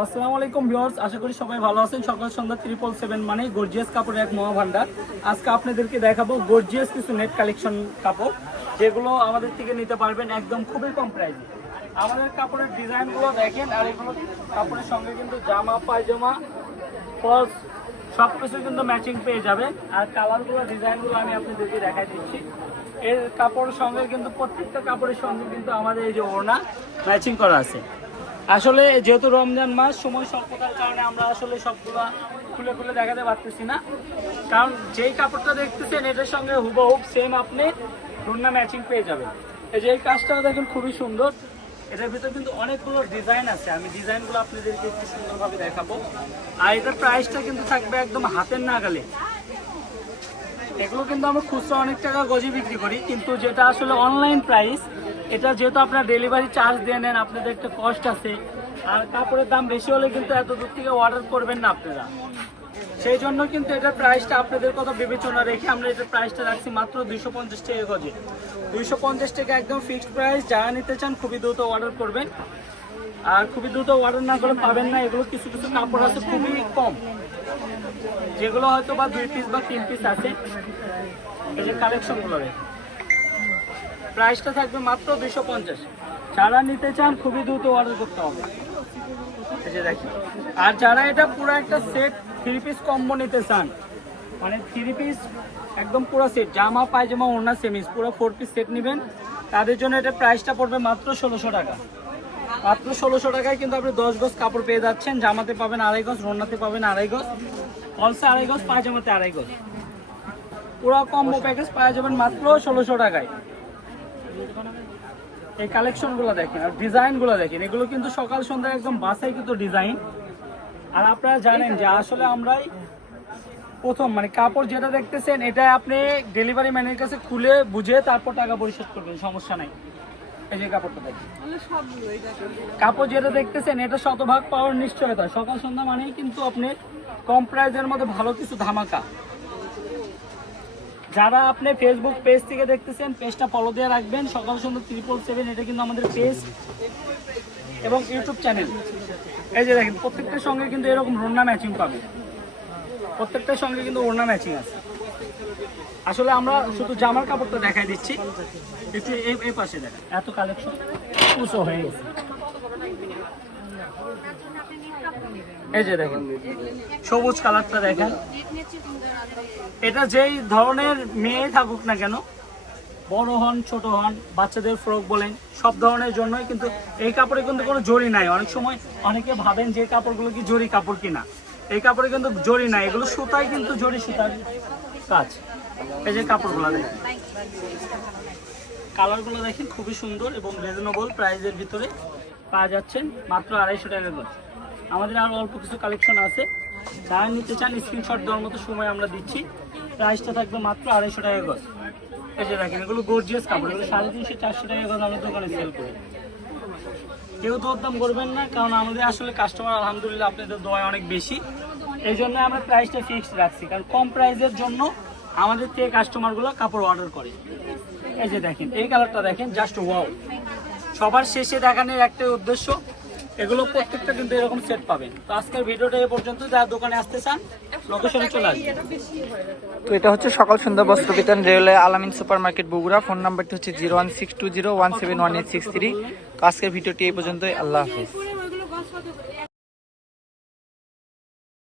আসসালামু আলাইকুম ভিউয়ার্স, আশা করি সবাই ভালো আছেন। সকাল সন্ধ্যা ত্রিপল সেভেন মানে গর্জিয়াস কাপড়ের এক মহাভান্ডার। আজকে আপনাদেরকে দেখাবো গর্জিয়াস কিছু নেট কালেকশন কাপড়, যেগুলো আমাদের থেকে নিতে পারবেন একদম খুবই কম প্রাইসে আমাদের কাপড়ের ডিজাইনগুলো দেখেন, আর এগুলো কাপড়ের সঙ্গে কিন্তু জামা, পায়জামা ফলস সব কিছু কিন্তু ম্যাচিং পেয়ে যাবে আর কালারগুলো ডিজাইনগুলো আমি আপনাদেরকে দেখাই দিচ্ছি। এর কাপড়ের সঙ্গে কিন্তু প্রত্যেকটা কাপড়ের সঙ্গে কিন্তু আমাদের এই যে ওড়না ম্যাচিং করা আছে। আসলে যেহেতু রমজান মাস, সময় স্বল্পতার কারণে আমরা আসলে সবগুলা খুলে খুলে দেখাতে পারতেছি না। কারণ যেই কাপড়টা দেখতেছেন, এটার সঙ্গে হুবহুব সেম আপনি রুন্না ম্যাচিং পেয়ে যাবেন। এই যে এই কাজটা দেখুন খুবই সুন্দর। এটার ভিতরে কিন্তু অনেকগুলো ডিজাইন আছে। আমি ডিজাইনগুলো আপনাদেরকে একটু সুন্দরভাবে দেখাবো। আর এটার প্রাইসটা কিন্তু থাকবে একদম হাতের নাগালে। এগুলো কিন্তু আমরা খুচরা অনেক টাকা গজি বিক্রি করি, কিন্তু যেটা আসলে অনলাইন প্রাইস এটা যেহেতু আপনার ডেলিভারি চার্জ দিয়ে নেন, আপনাদের একটা কস্ট আছে। আর কাপড়ের দাম বেশি হলে কিন্তু এত দূর থেকে অর্ডার করবেন না আপনারা। সেই জন্য কিন্তু এটার প্রাইসটা আপনাদের কথা বিবেচনা রেখে আমরা এটার প্রাইসটা রাখছি মাত্র দুইশো পঞ্চাশ টাকা গজে। দুইশো পঞ্চাশ টাকা একদম ফিক্সড প্রাইস যারা নিতে চান খুবই দ্রুত অর্ডার করবেন। আর খুবই দ্রুত অর্ডার না করে পাবেন না, এগুলো কিছু কিছু কাপড় আছে খুবই কম। যেগুলো হয়তো বা দুই পিস বা তিন পিস আছে। যে কালেকশনগুলো প্রাইসটা থাকবে মাত্র দুশো পঞ্চাশ। যারা নিতে চান খুবই দ্রুত অর্ডার করতে হবে। দেখি আর যারা এটা পুরো একটা সেট থ্রি পিস কম্বো নিতে চান মানে থ্রি পিস একদম পুরো সেট জামা, পায়জামা, ওড়না সেমিস পুরো ফোর পিস সেট নেবেন, তাদের জন্য এটা প্রাইসটা পড়বে মাত্র ষোলোশো টাকা। মাত্র ষোলোশো টাকায় কিন্তু আপনি দশ গজ কাপড় পেয়ে যাচ্ছেন, জামাতে পাবেন আড়াই গজ রোনাতে পাবেন আড়াই গজ অলসে আড়াই গজ, পায়জামাতে আড়াই গজ। পুরো কম্বো প্যাকেজ পাওয়া যাবেন মাত্র ষোলোশো টাকায়। এই কালেকশনগুলো দেখেন আর ডিজাইনগুলো দেখেন এগুলো কিন্তু সকাল সন্ধ্যা একদম বাসাই কিন্তু ডিজাইন। আর আপনারা জানেন যে আসলে আমরাই প্রথম মানে কাপড় যেটা দেখতেছেন এটা আপনি ডেলিভারি ম্যানের কাছে খুলে বুঝে তারপর টাকা পরিশোধ করবেন সমস্যা নাই। এই যে কাপড়টা দেখেন। কাপড় যেটা দেখতেছেন এটা শতভাগ পাওয়ার নিশ্চয়তা। সকাল সন্ধ্যা মানেই কিন্তু আপনি কম প্রাইসের মধ্যে ভালো কিছু ধামাকা। যারা আপনি ফেসবুক পেজ থেকে দেখতেছেন পেজটা ফলো দিয়ে রাখবেন। সকাল সন্ধ্যা ত্রিপল সেভেন এটা কিন্তু আমাদের পেজ এবং ইউটিউব চ্যানেল এই যে দেখেন প্রত্যেকটার সঙ্গে কিন্তু এরকম রোনা ম্যাচিং পাবে। প্রত্যেকটার সঙ্গে কিন্তু ওড়না ম্যাচিং আছে। আসলে আমরা শুধু জামার কাপড়টা দেখাই দিচ্ছি। এই পাশে দেখেন। এত কালেকশন উঁচু হয়ে গেছে। এই যে দেখেন, সবুজ কালারটা দেখেন। এটা যেই ধরনের মেয়ে থাকুক না কেন, বড় হন, ছোট হন, বাচ্চাদের ফ্রক বলেন, সব ধরনের জন্যই কিন্তু এই কাপড়ে কিন্তু কোনো জরি নাই। অনেক সময় অনেকে ভাবেন যে কাপড়গুলো কি জরি কাপড় কিনা। এই কাপড়ে কিন্তু জরি নাই, এগুলো সুতাই কিন্তু জরি সুতার কাজ। এই যে কাপড়গুলো দেখেন। কালারগুলো দেখেন, খুবই সুন্দর এবং রিজনেবল প্রাইসের ভিতরে পাওয়া যাচ্ছে মাত্র আড়াইশো টাকা করে। আমাদের আরও অল্প কিছু কালেকশন আছে। যারা নিতে চান স্ক্রিনশট দেওয়ার মতো সময় আমরা দিচ্ছি। প্রাইসটা থাকবে মাত্র আড়াইশো টাকা গজ। যে দেখেন, এগুলো গর্জিয়াস কাপড়। এগুলো সাড়ে তিনশো, চারশো টাকা গজ আমাদের দোকানে সেল করি। কেউ তো দরদাম করবেন না, কারণ আমাদের আসলে কাস্টমার আলহামদুলিল্লাহ, আপনাদের দোয়া অনেক বেশি। এই জন্য আমরা প্রাইসটা ফিক্সড রাখছি। কারণ কম প্রাইসের জন্য আমাদের থেকে কাস্টমারগুলো কাপড় অর্ডার করে। এই যে দেখেন, এই কালারটা দেখেন জাস্ট ওয়াও সবার শেষে দেখানোর একটাই উদ্দেশ্য এগুলো প্রত্যেকটা কিন্তু এরকম সেট পাবেন। তো আজকের ভিডিওটা এ পর্যন্ত যারা দোকানে আসতে চান লোকেশনে চলে আসবেন। তো এটা হচ্ছে Sokal Sondhya Bostro Bitan railway Alamin super market Bogura. Phone নাম্বারটি হচ্ছে zero one six two zero, one seven one eight six three. তো আজকের ভিডিওটি এই পর্যন্তই। আল্লাহ হাফিজ।